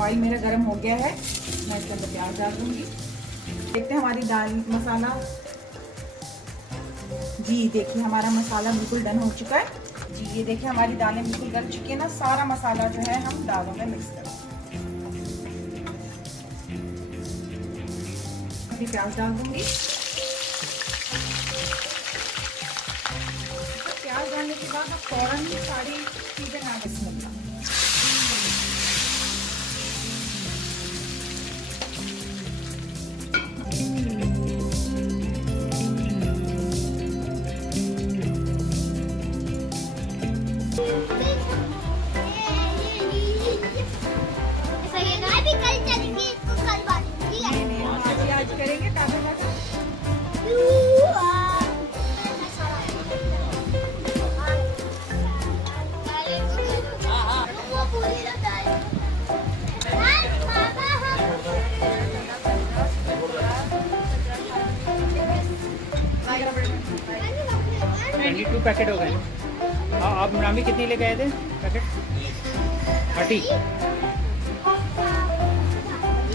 Oil मेरा गर्म हो गया है, मैं इसके अंदर प्याज डाल दूंगी। देखते हैं हमारी दाल मसाला। जी देखिए हमारा मसाला बिल्कुल डन हो चुका है। जी ये देखिए हमारी दालें बिल्कुल गल चुकी है ना। सारा मसाला जो है हम दालों में मिक्स करें। अभी प्याज डाल दूंगी। तो प्याज डालने के बाद अब फौरन सारी चीजें ना बिस्मिल्लाह। आज करेंगे टू पैकेट हो गए। आप नामी कितनी लेके आए थे पैकेट? 30।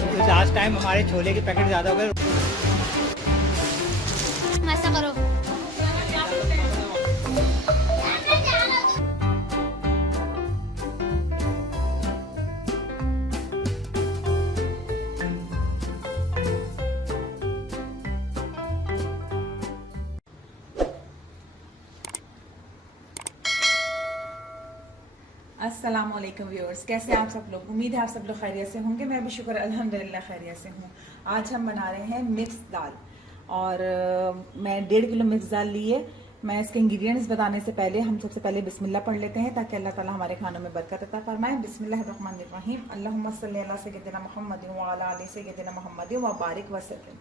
तो लास्ट टाइम हमारे छोले के पैकेट ज़्यादा हो गए। ऐसा करो। अस्सलामुअलैकुम व्यूअर्स, कैसे हैं आप सब लोग? उम्मीद है आप सब लोग खैरियत से होंगे। मैं भी शुक्र अल्हम्दुलिल्लाह खैरियत से हूँ। आज हम बना रहे हैं मिक्स दाल और मैं 1.5 किलो मिक्स दाल ली है। मैं इसके इंग्रेडिएंट्स बताने से पहले हम सबसे पहले बिस्मिल्लाह पढ़ लेते हैं ताकि अल्लाह ताला हमारे खानों में बरकत अता फरमाए। बिस्मिल्लाहिर्रहमानिर्रहीम। अल्लाहुम्मा सल्ली अला सय्यिदिना मुहम्मद व अला आलि सय्यिदिना मुहम्मद व बारिक वसल्लम।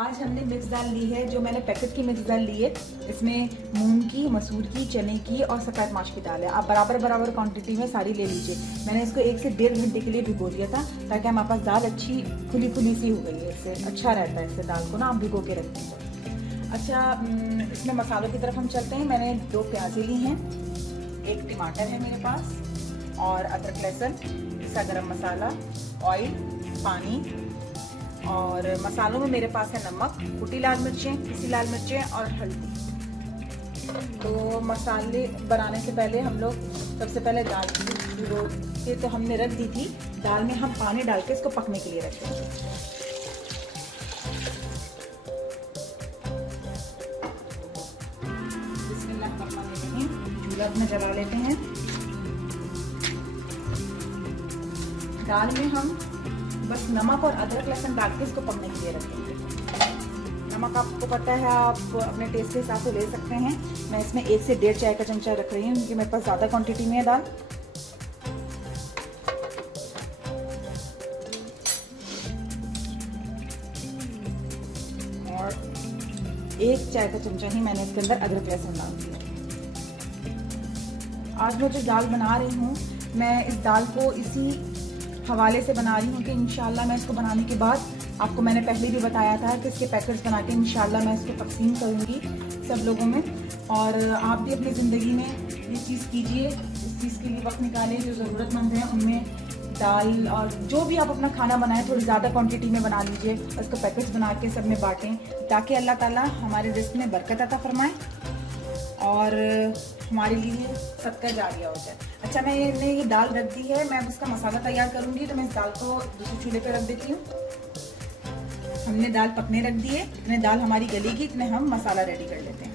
आज हमने मिक्स दाल ली है, जो मैंने पैकेट की मिक्स दाल ली है। इसमें मूंग की, मसूर की, चने की और सफ़ेद माश की दाल है। आप बराबर बराबर क्वांटिटी में सारी ले लीजिए। मैंने इसको 1 से 1.5 घंटे के लिए भिगो दिया था ताकि हमारे पास दाल अच्छी खुली खुली सी हो गई है। इससे अच्छा रहता है, इससे दाल को ना आप भिगो के रखते हैं। अच्छा, इसमें मसालों की तरफ हम चलते हैं। मैंने 2 प्याज़ें ली हैं, 1 टमाटर है मेरे पास और अदरक लहसुन, पिसा गरम मसाला, ऑयल, पानी और मसालों में मेरे पास है नमक, कुटी लाल मिर्चें, पिसी लाल मिर्चें और हल्दी। तो मसाले बनाने से पहले हम लोग सबसे पहले दाल भिगो के तो हमने रख दी थी। दाल में हम पानी डाल के इसको पकने के लिए रखते हैं। चूल्हा में जला लेते हैं। दाल में हम बस नमक और अदरक लहसुन डाल के इसको पकने के लिए रखेंगे। नमक आपको पता है, आप अपने टेस्ट के हिसाब से ले सकते हैं। मैं इसमें 1 से 1.5 चाय का चमचा रख रही हूँ क्योंकि मेरे पास ज़्यादा क्वांटिटी में है दाल। और 1 चाय का चमचा ही मैंने इसके अंदर अदरक लहसुन डाल दिया। आज मैं जो दाल बना रही हूँ, मैं इस दाल को इसी हवाले से बना रही हूँ कि इंशाल्लाह मैं इसको बनाने के बाद, आपको मैंने पहले भी बताया था कि इसके पैकेट्स बना के इंशाल्लाह मैं इसको तकसीम करूँगी सब लोगों में। और आप भी अपनी ज़िंदगी में ये चीज़ कीजिए, इस चीज़ के लिए वक्त निकालें। जो ज़रूरतमंद हैं उनमें दाल और जो भी आप अपना खाना बनाएं थोड़ी ज़्यादा क्वांटिटी में बना लीजिए और इसको पैकेट्स बना के सब में बाँटें ताकि अल्लाह ताला हमारे रिज़्क़ में बरकत अता फरमाए और हमारे लिए सदका जारिया हो जाए। अच्छा, मैंने ये दाल रख दी है, मैं अब इसका मसाला तैयार करूंगी। तो मैं इस दाल को दूसरे चूल्हे पे रख देती हूँ। हमने दाल पकने रख दी है। इतने दाल हमारी गलेगी, इतने हम मसाला रेडी कर लेते हैं।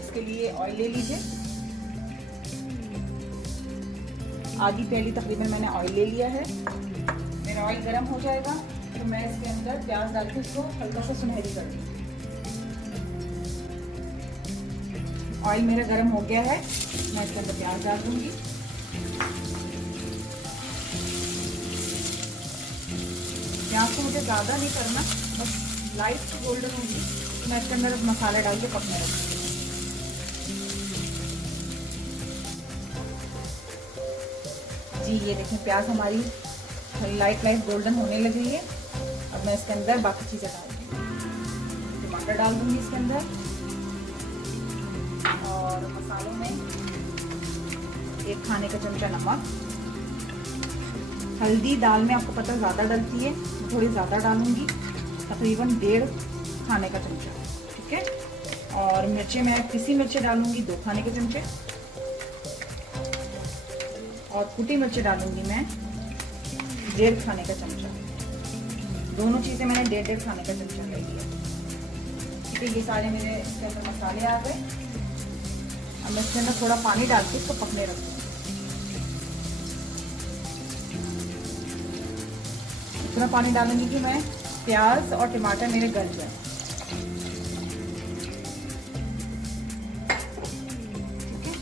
इसके लिए ऑयल ले लीजिए। आधी प्याली तकरीबन मैंने ऑयल ले लिया है। मेरा ऑयल गर्म हो जाएगा तो मैं इसके अंदर प्याज डाल के इसको हल्का सा सुनहरी कर दूँगी। ऑयल मेरा गर्म हो गया है, मैं इसके अंदर प्याज डाल दूंगी। प्याज को मुझे ज़्यादा नहीं करना, बस लाइट से गोल्डन होगी तो मैं इसके अंदर मसाला डाल के पकने रखूँगी। जी ये देखें प्याज हमारी लाइट गोल्डन होने लगी है। अब मैं इसके अंदर बाकी चीज़ें डाल दूँगी। टमाटर डाल दूँगी इसके अंदर और मसालों में 1 खाने का चमचा नमक। हल्दी दाल में आपको पता ज़्यादा डलती है, थोड़ी ज़्यादा डालूंगी, तकरीबन 1.5 खाने का चमचा, ठीक है। और मिर्चें मैं पिसी मिर्चें डालूंगी 2 खाने के चमचे, और कुटी मिर्चें डालूंगी मैं 1.5 खाने का चमचा। दोनों चीज़ें मैंने 1.5 खाने का चमचा ले लिया, ठीक है। ये सारे मेरे इसके अंदर मसाले आ गए। अब मैं इसके अंदर थोड़ा पानी डाल के इसको पकने रखूँगी। इतना पानी डालूंगी कि मैं प्याज और टमाटर मेरे गल जाए, ठीक है।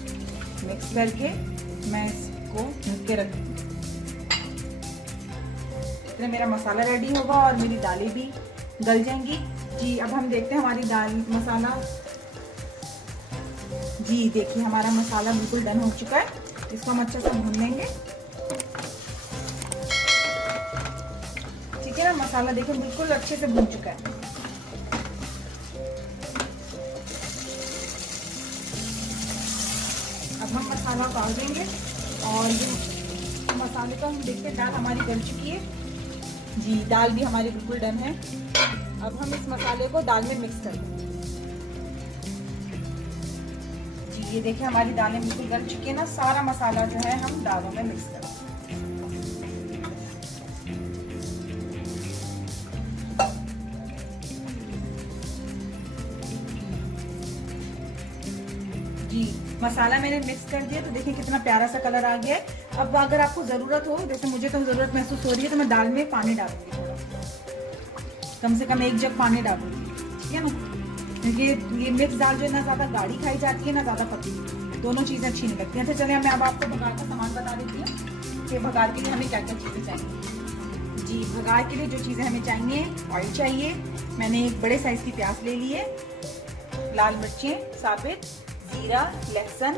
मिक्स करके मैं इसको ढक के रखूंगी। इतना मेरा मसाला रेडी होगा और मेरी दालें भी गल जाएंगी। जी अब हम देखते हैं हमारी दाल मसाला। जी देखिए हमारा मसाला बिल्कुल डन हो चुका है। इसको हम अच्छे से भून लेंगे, ठीक है ना। मसाला देखिए बिल्कुल अच्छे से भून चुका है। अब हम मसाला डाल देंगे और मसाले को हम देखते हैं दाल हमारी गल चुकी है। जी दाल भी हमारी बिल्कुल डन है। अब हम इस मसाले को दाल में मिक्स कर देंगे। जी ये देखिए हमारी दालें बिल्कुल गल चुकी है ना। सारा मसाला जो है हम दालों में मिक्स कर देंगे। जी मसाला मैंने मिक्स कर दिया, तो देखिए कितना प्यारा सा कलर आ गया है। अब अगर आपको ज़रूरत हो, जैसे मुझे तो ज़रूरत महसूस हो रही है, तो मैं दाल में पानी डालूंगी थोड़ा, कम से कम 1 जग पानी डालूंगी, ठीक है ना। क्योंकि ये मिक्स दाल जो है ना ज़्यादा गाढ़ी खाई जाती है ना ज़्यादा पतली, दोनों चीज़ें अच्छी नहीं लगती हैं। तो चलिए मैं अब आपको भगार का सामान बता देती हूँ कि भगार के लिए हमें क्या क्या चीज़ें चाहिए। जी भगार के लिए जो चीज़ें हमें चाहिए, ऑयल चाहिए। मैंने एक बड़े साइज़ की प्याज ले ली है, लाल मिर्चें साबित, जीरा, लहसुन,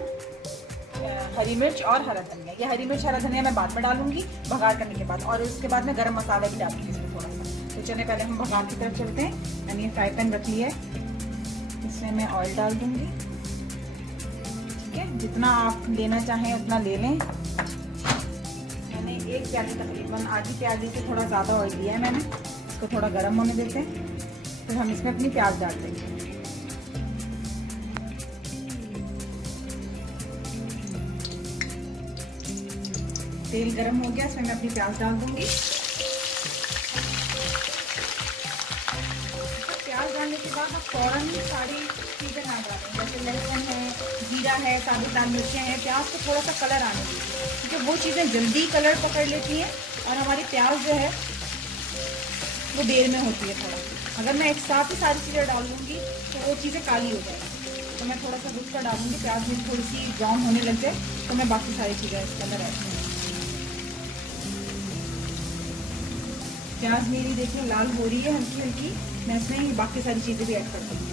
हरी मिर्च और हरा धनिया। ये हरी मिर्च हरा धनिया मैं बाद में डालूंगी भगार करने के बाद, और उसके बाद मैं गरम मसाला भी डालूंगी इसमें थोड़ा सा। तो चलिए पहले हम भगार की तरफ चलते हैं। मैंने ये फ्राई पैन रख लिया है, इसमें मैं ऑयल डाल दूंगी, ठीक है। जितना आप लेना चाहें उतना ले लें। मैंने 1 प्याली तकरीबन आधी प्याली से थोड़ा ज़्यादा ऑयल लिया है मैंने। इसको थोड़ा गर्म होने देते हैं, फिर हम इसमें अपनी प्याज डाल देंगे। तेल गरम हो गया, इसमें मैं अपनी प्याज डाल दूंगी। प्याज डालने के बाद आप फौरन सारी चीज़ें ना डालें, जैसे लहसुन है, जीरा है, साबुत लाल मिर्चें हैं। प्याज को थोड़ा सा कलर आने दीजिए, क्योंकि वो चीज़ें जल्दी कलर पकड़ लेती हैं और हमारी प्याज जो है वो देर में होती है थोड़ा। अगर मैं एक साथ ही सारी चीज़ें डाल दूँगी तो वो चीज़ें काली हो जाएगी। तो मैं थोड़ा सा रुक कर डालूँगी, प्याज में थोड़ी सी ब्राउन होने लग जाए तो मैं बाकी सारी चीज़ें इसके अंदर ऐड करूँगी। प्याज मेरी देखिए लाल हो रही है हल्की हल्की, मैं इसमें बाकी सारी चीज़ें भी ऐड कर दूँगी।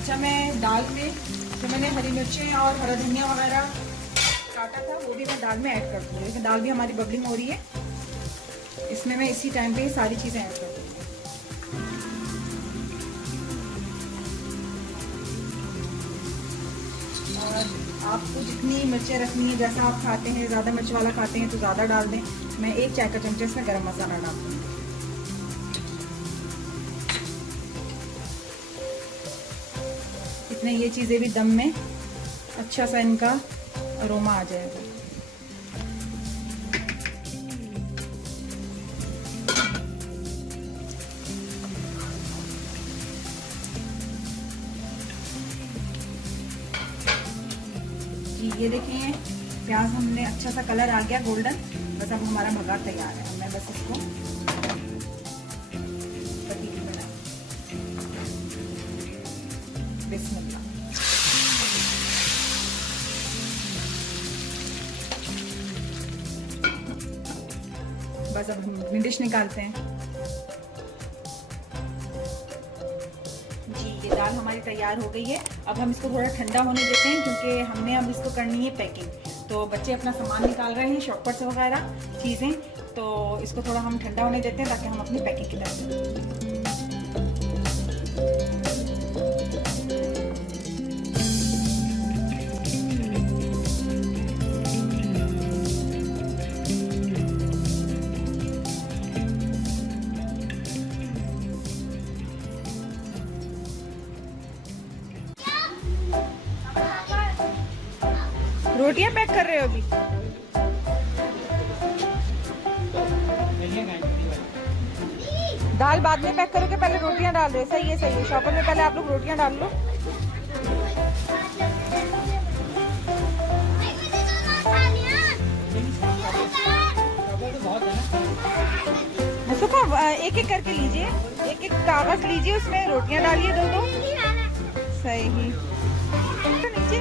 अच्छा मैं दाल में जो मैंने हरी मिर्चें और हरा धनिया वगैरह काटा था वो भी मैं दाल में ऐड कर दूँगी। लेकिन दाल भी हमारी बबलिंग हो रही है, इसमें मैं इसी टाइम पे सारी चीज़ें ऐड कर दूँगी। और आपको जितनी मिर्चें रखनी है, जैसा आप खाते हैं, ज़्यादा मिर्च वाला खाते हैं तो ज़्यादा डाल दें। मैं 1 चाय का चमचा इसमें गरम मसाला डाल दूँगी। इतने ये चीज़ें भी दम में अच्छा सा इनका अरोमा आ जाएगा। ये देखिए प्याज हमने अच्छा सा कलर आ गया गोल्डन, बस अब हमारा भगार तैयार है। अब मैं बस इसको पतीली में डाल, बिस्मिल्लाह। बस अब हम डिश निकालते हैं। ये दाल हमारी तैयार हो गई है। अब हम इसको थोड़ा ठंडा होने देते हैं, क्योंकि हमने अब इसको करनी है पैकिंग। तो बच्चे अपना सामान निकाल रहे हैं, शॉपर्स वगैरह चीज़ें। तो इसको थोड़ा हम ठंडा होने देते हैं ताकि हम अपनी पैकिंग की तरफ जाएं। रोटियां पैक कर रहे हो अभी? दाल बाद में पैक करोगे, पहले रोटियां डाल रहे हो। सही है सही है। शॉपर में पहले आप लोग रोटियां डाल लो। सुखो एक एक करके लीजिए, एक एक कागज लीजिए, उसमें रोटियां डालिए दो दो। सही। तो नीचे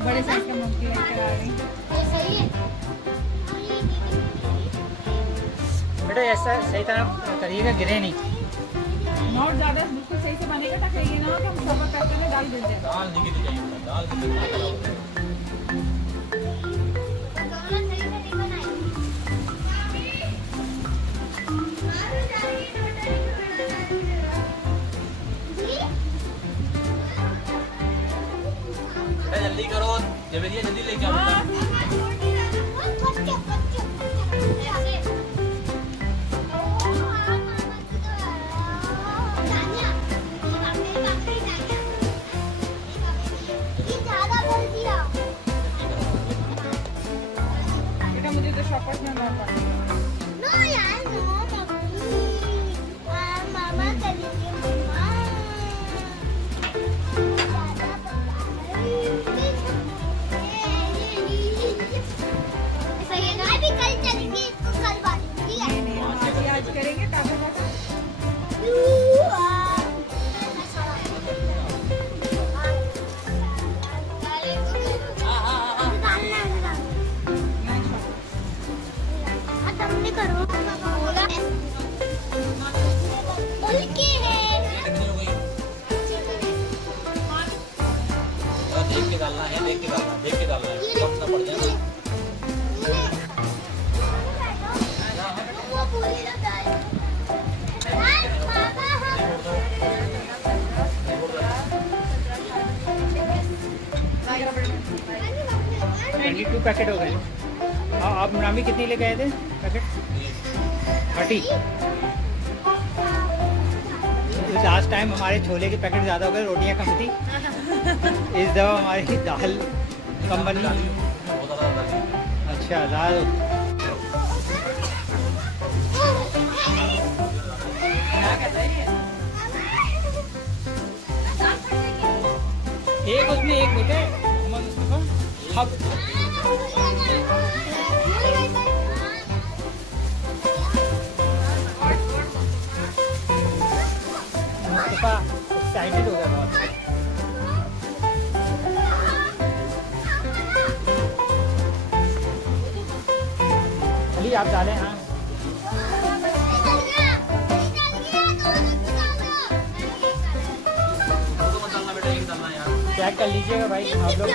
बड़े साइज का मूंगफली लेकर आ रही। बेटा ऐसा सही तरह करिएगा, गिरे नहीं। नॉट ज़्यादा बिल्कुल सही से बनेगा ताकि ये ना हो कि हम सफर करते में दाल गिर जाए। दाल नहीं गिरनी चाहिए, दाल गिरनी जल्दी करो, ये भैया जल्दी लेके आओ। बेटा मुझे तो शॉपर्स में मार पड़ेगा। आज करेंगे ताजा ताजा। देख के डालना है, देख के डालना है, देख के डालना है, कम ना पड़ जाए। ट्वेंटी 22 पैकेट हो गए। हाँ, आप मुनामी कितनी लेके आए थे पैकेट? 30। लास्ट टाइम हमारे छोले के पैकेट ज़्यादा हो गए, रोटियाँ कम थी। इस दफ़ा हमारी दाल कम बनी। अच्छा दाल एक उसमें एक बेटे अब एक्साइटेड हो गया बहुत। अली आप डालें। हाँ चेक कर लीजिएगा भाई आप लोग।